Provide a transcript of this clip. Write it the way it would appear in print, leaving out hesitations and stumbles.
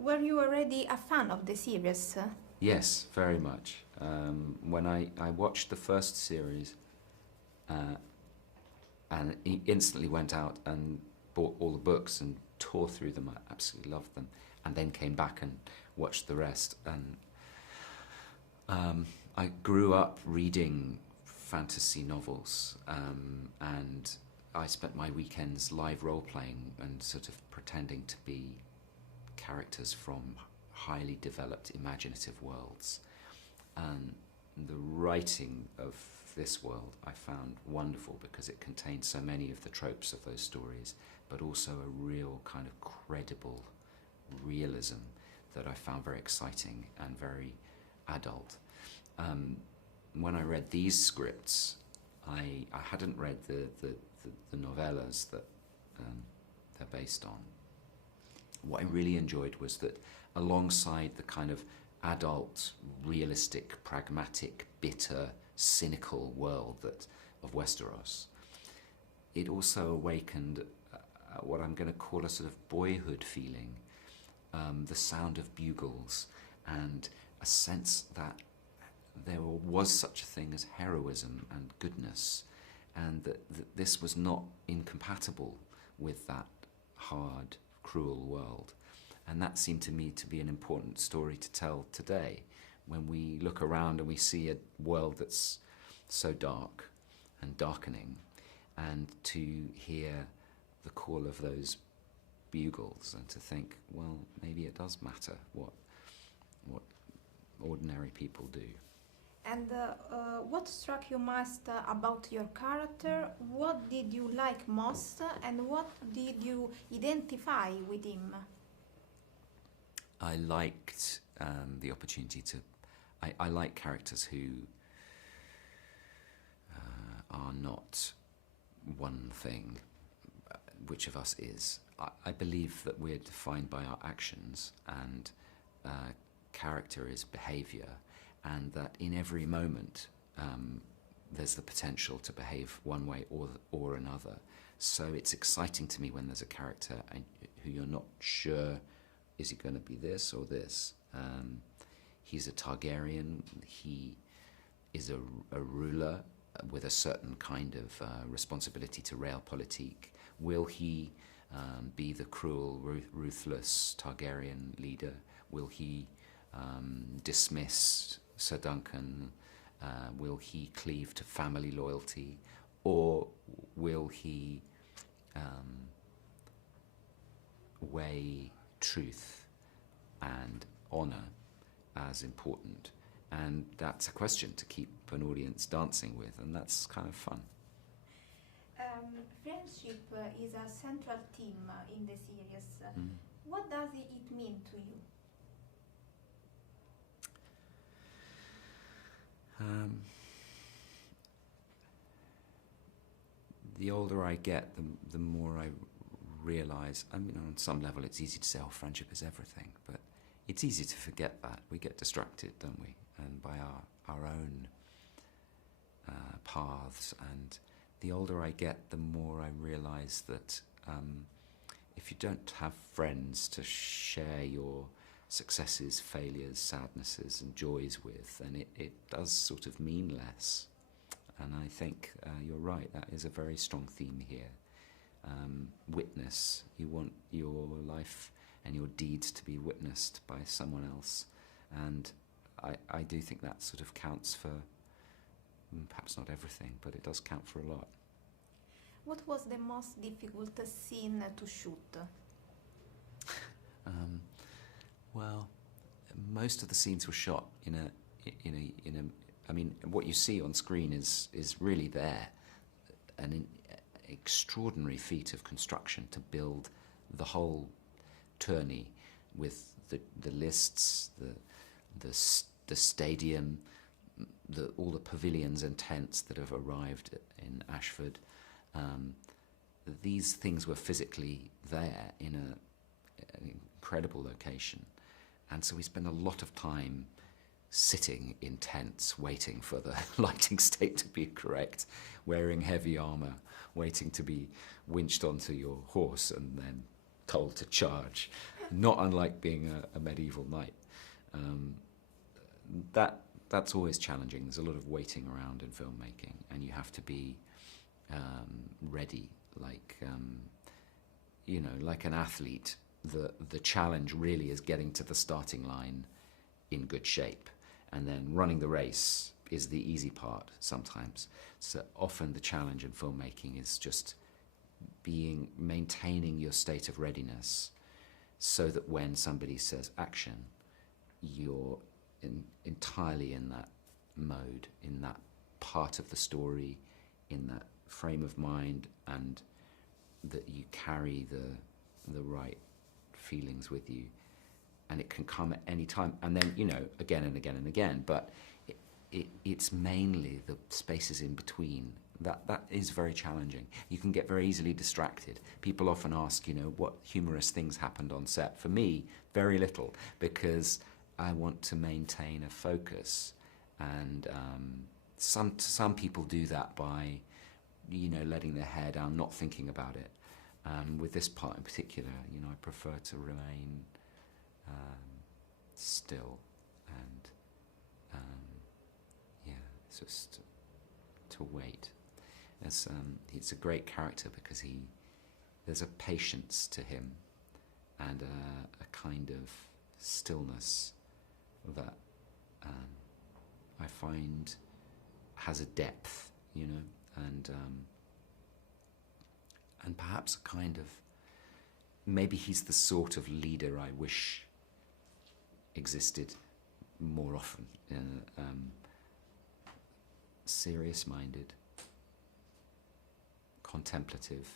Were you already a fan of the series? Yes, very much. When I watched the first series and instantly went out and bought all the books and tore through them, I absolutely loved them, and then came back and watched the rest. And I grew up reading fantasy novels, and I spent my weekends live role-playing and sort of pretending to be characters from highly developed imaginative worlds. And the writing of this world I found wonderful because it contained so many of the tropes of those stories, but also a real kind of credible realism that I found very exciting and very adult. When I read these scripts, I hadn't read the novellas that they're based on. What I really enjoyed was that alongside the kind of adult, realistic, pragmatic, bitter, cynical world of Westeros, it also awakened what I'm going to call a sort of boyhood feeling, the sound of bugles and a sense that there was such a thing as heroism and goodness, and that this was not incompatible with that hard, cruel world. And that seemed to me to be an important story to tell today, when we look around and we see a world that's so dark and darkening, and to hear the call of those bugles and to think, well, maybe it does matter what ordinary people do. And what struck you most about your character? What did you like most, and what did you identify with him? I liked the opportunity to... I like characters who are not one thing, which of us is. I believe that we're defined by our actions, and character is behaviour, and that in every moment there's the potential to behave one way or another. So it's exciting to me when there's a character who you're not sure, is he going to be this or this? He's a Targaryen, he is a ruler with a certain kind of responsibility to realpolitik. Will he be the cruel, ruthless Targaryen leader? Will he dismiss Ser Duncan? Will he cleave to family loyalty? Or will he weigh truth and honour as important? And that's a question to keep an audience dancing with, and that's kind of fun. Friendship is a central theme in the series. What does it mean to you? The older I get, the more I realise, I mean, on some level it's easy to say, oh, friendship is everything, but it's easy to forget that. We get distracted, don't we? And by our own paths. And the older I get, the more I realise that if you don't have friends to share your successes, failures, sadnesses and joys with, then it does sort of mean less. And I think you're right, that is a very strong theme here. Witness, you want your life and your deeds to be witnessed by someone else. And I do think that sort of counts for, perhaps not everything, but it does count for a lot. What was the most difficult scene to shoot? Well, most of the scenes were shot in a. I mean, what you see on screen is really there, an extraordinary feat of construction to build the whole tourney with the lists, the stadium, all the pavilions and tents that have arrived in Ashford. These things were physically there in an incredible location, and so we spent a lot of time sitting in tents, waiting for the lighting state to be correct, wearing heavy armour, waiting to be winched onto your horse and then told to charge. not unlike being a medieval knight. That's always challenging. There's a lot of waiting around in filmmaking, and you have to be ready, like like an athlete. The challenge really is getting to the starting line in good shape, and then running the race is the easy part sometimes. So often the challenge in filmmaking is just maintaining your state of readiness, so that when somebody says action, you're entirely in that mode, in that part of the story, in that frame of mind, and that you carry the right feelings with you, and it can come at any time, and then again and again and again. But it's mainly the spaces in between that is very challenging. You can get very easily distracted. People often ask, what humorous things happened on set. For me, very little, because I want to maintain a focus, and some people do that by letting their hair down, not thinking about it. With this part in particular, I prefer to remain still, and just to wait. It's a great character because there's a patience to him, and a kind of stillness that I find has a depth, and perhaps a kind of, maybe he's the sort of leader I wish existed more often. Serious-minded, contemplative,